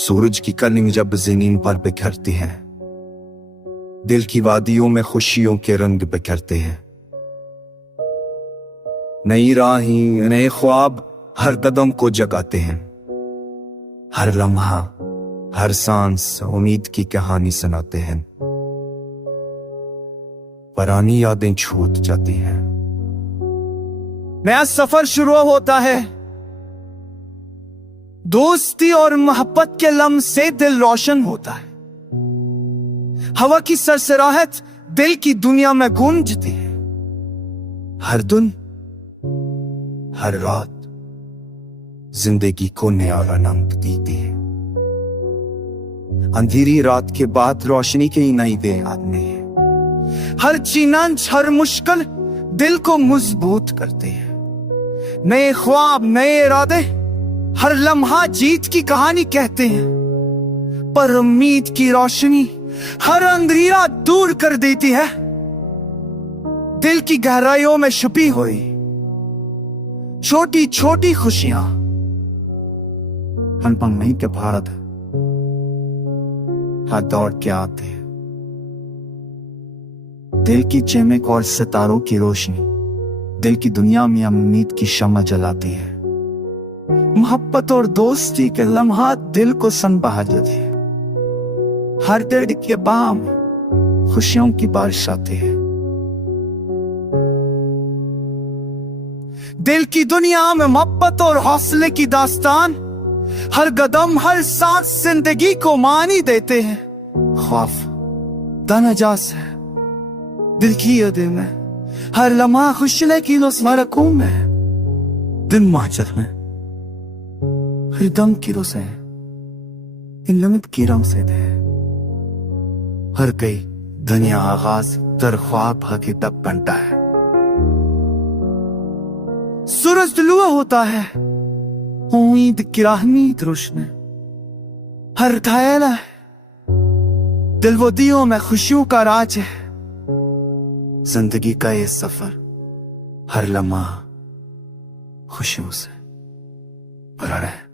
सूरज की किरणें जब जमीन पर बिखरती हैं, दिल की वादियों में खुशियों के रंग बिखरते हैं। नई राहें, नए ख्वाब हर कदम को जगाते हैं। हर लम्हा, हर सांस उम्मीद की कहानी सुनाते हैं। पुरानी यादें छूट जाती हैं, नया सफर शुरू होता है। दोस्ती और मोहब्बत के लम्हे से दिल रोशन होता है। हवा की सरसराहट दिल की दुनिया में गूंजती है। हर दिन, हर रात जिंदगी को नया रंग देती है। अंधेरी रात के बाद रोशनी की नई दे आती है। हर चैलेंज, हर मुश्किल दिल को मजबूत करते हैं। नए ख्वाब, नए इरादे, हर लम्हा जीत की कहानी कहते हैं। पर उम्मीद की रोशनी हर अंधेरा दूर कर देती है। दिल की गहराइयों में छुपी हुई छोटी छोटी खुशियां हम पल नहीं के भारत हाथ दौड़ के आते हैं। दिल की चमक और सितारों की रोशनी दिल की दुनिया में उम्मीद की शम्मा जलाती है। मोहब्बत और दोस्ती के लम्हा दिल को संभाल देते हैं। हर दर्द के बाम खुशियों की बारिश आती है। दिल की दुनिया में मोहब्बत और हौसले की दास्तान हर कदम, हर सांस जिंदगी को मानी देते हैं। खौफ दनजास है दिल की यादें में, हर लम्हा खुशले की स्मारकों में। दिन माचल में हर दम की रोसे इन लमित की रंग से दे। हर कई दुनिया आगाज तर ख्वाब हकीकत बनता है। सूरज तुलुआ होता है, उम्मीद की राहनी रोशनी हर ख्याल है। दिल वो दियों में खुशियों का राज है। जिंदगी का ये सफर हर लम्हा खुशियों से भरा रहे।